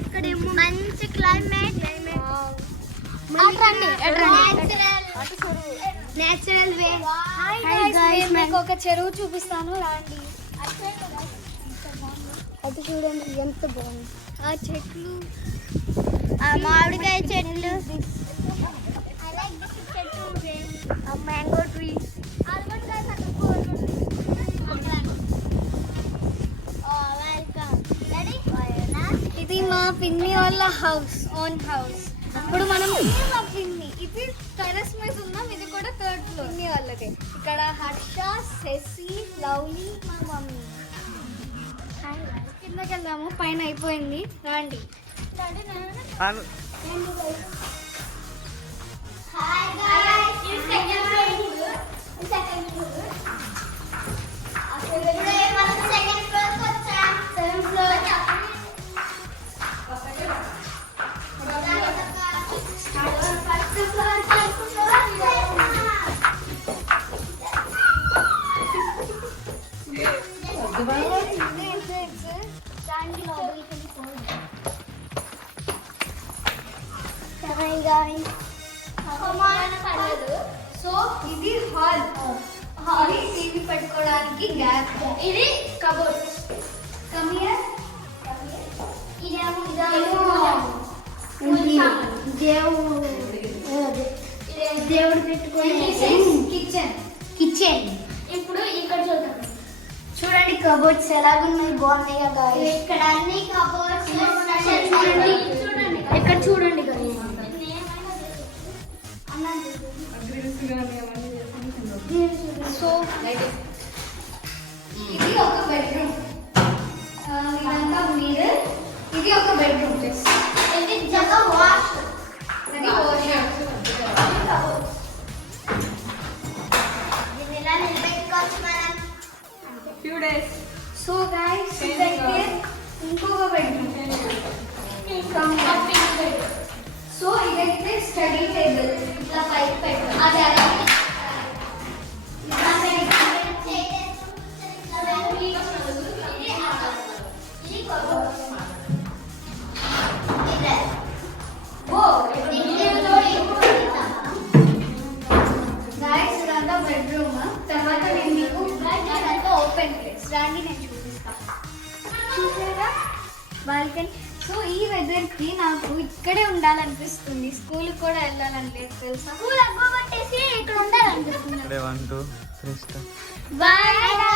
ఇక్కడ మంచి climate natural way. మీకు ఒక చెరువు చూపిస్తాను రండి. అది చూడండి ఎంత బాగుంది. ఆ చెట్లు, ఆ మామిడికాయ చెట్లు, ఆ మ్యాంగో ట్రీ. ఇది మా పిన్ని వాళ్ళ హౌస్, ఓన్ హౌస్. ఇప్పుడు మనం మా పిన్ని ఇది టెర్రస్ మీద ఉన్నాం, ఇది కూడా థర్డ్ ఫ్లోర్ పిన్ని వాళ్ళది. ఇక్కడ హర్ష, శశి, లవ్లీ, మా మమ్మీ. కిందకి వెళ్దాము, పైన అయిపోయింది రండి. సో ఇది హాల్, ఇది టీవీ పెట్టుకోవడానికి గ్యాప్, ఇది కబోర్డ్. Come here. దేవుడు పెట్టుకునే కిచెన్. కిచెన్. ఇప్పుడు ఇక్కడ చూద్దాం. చూడండి కబోర్డ్స్ ఎలాగున్నాయి, బాగున్నాయి కదా. ఇక్కడ అన్ని కబోర్డ్స్ చూడండి. ఇక్కడ చూడండి సో ఇది ఒక బెడ్రూమ్, ఇదంతా మిర్రర్. ఇది ఒక బెడ్రూమ్, ఇది జగ వాష్. ఇది వాషర్. ఇది ఇలా నిలబెట్టుకోవచ్చు మనం. Few days. సో గైస్ ఇదైతే ఇంకొక బెడ్రూమ్. సో ఇదైతే స్టడీ టేబుల్, ఇట్లా పైకి పెట్టాలి. అది అలా గైస్ ఇదంతా బెడ్రూమ్. తర్వాత నేను మీకు ఇదంతా ఓపెన్ ప్లేస్ రండి, నేను చూపిస్తాను. చూసారా బాల్కనీ. సో ఈ వెదర్కి నాకు ఇక్కడే ఉండాలనిపిస్తుంది, స్కూల్ కూడా వెళ్ళాలని లేదు తెలుసా. స్కూల్ అగ్గొట్టేసి ఇక్కడ ఉండాలనిపిస్తుంది. One, two, three, start. Bye.